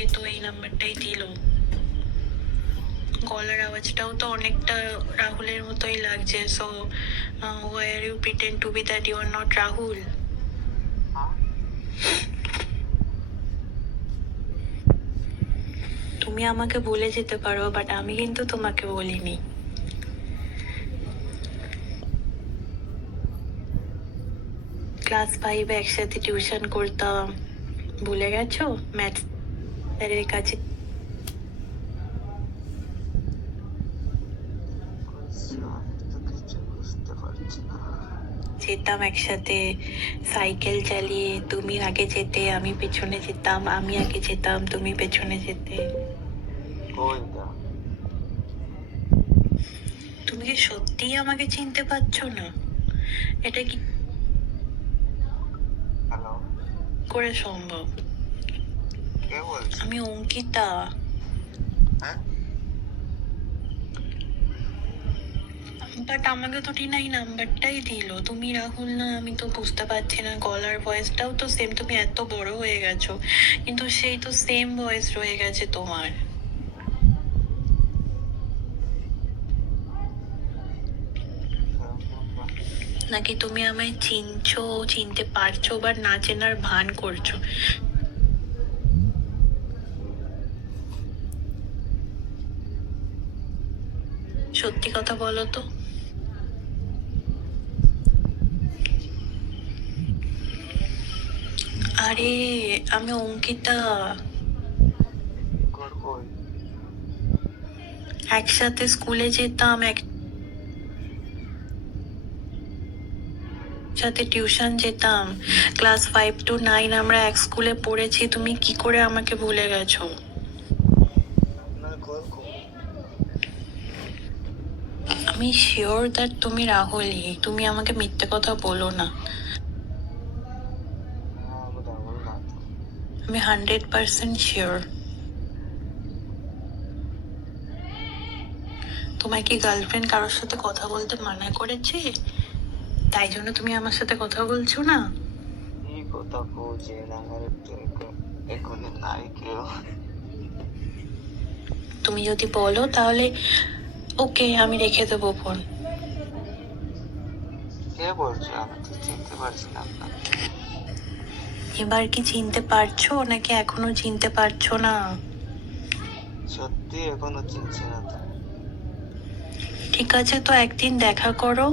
আমাকে তো এই নাম্বারটাই দিল। গলার আওয়াজটাও তো অনেকটা রাহুলের মতোই লাগছে। So why are you pretend to be that you are not Rahul? তুমি আমাকে ভুলে যেতে পারো, বাট আমি কিন্তু তোমাকে বলিনি। ক্লাস 5 একসাথে টিউশন করতাম, ভুলে গেছো? ম্যাথ স্যারের কাছে যেতাম একসাথে সাইকেল চালিয়ে। তুমি আগে যেতে, আমি পেছনে যেতাম, আমি আগে যেতাম, তুমি পেছনে যেতে। তুমি কি সত্যিই আমাকে চিনতে পারছো না? এটা কি করে সম্ভব? আমি অঙ্কিতা। বাট আমাকে তো টিনা এই নাম্বারটাই দিল। তুমি রাহুল না? আমি তো বুঝতে পারছি না। গলার ভয়েসটাও তো সেম। তুমি এত বড় হয়ে গেছো, কিন্তু সেই তো সেম ভয়েস রয়ে গেছে তোমার। নাকি তুমি আমায় চিনছো, চিনতে পারছো, বা না চেনার ভান করছো? সত্যি কথা বলো তো। আরে আমি অঙ্কিতা। একসাথে স্কুলে যেতাম, একসাথে টিউশন যেতাম। ক্লাস 5 to 9 আমরা এক স্কুলে পড়েছি। তুমি কি করে আমাকে ভুলে গেছো? আমি শিওর দ্যাট তুমি রাহুলই। তুমি আমাকে মিথ্যে কথা বলো না। আমি 100% শিওর। তোমার কি গার্লফ্রেন্ড কারোর সাথে কথা বলতে মানা করেছে, তাই জন্য তুমি আমার সাথে কথা বলছো না? তুমি যদি বলো তাহলে ওকে, আমি রেখে দেবো ফোন। এবার কি চিনতে পারছো, নাকি এখনো চিনতে পারছো না? ঠিক আছে, তো একদিন দেখা করো।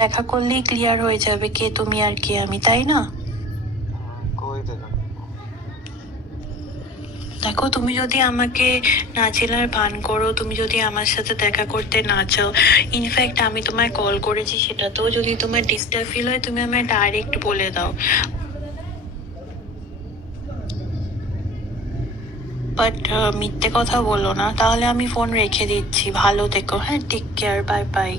দেখা করলেই ক্লিয়ার হয়ে যাবে কে তুমি আর কে আমি, তাই না? দেখো, তুমি যদি আমাকে না চেনার ভান করো, তুমি যদি আমার সাথে দেখা করতে না চাও, ইনফ্যাক্ট আমি তোমায় কল করেছি সেটাতেও যদি তোমার ডিস্টার্ব ফিল হয়, তুমি আমায় ডাইরেক্ট বলে দাও। বাট মিথ্যে কথা বলো না। তাহলে আমি ফোন রেখে দিচ্ছি। ভালো থেকো। হ্যাঁ, টেক কেয়ার। Bye bye.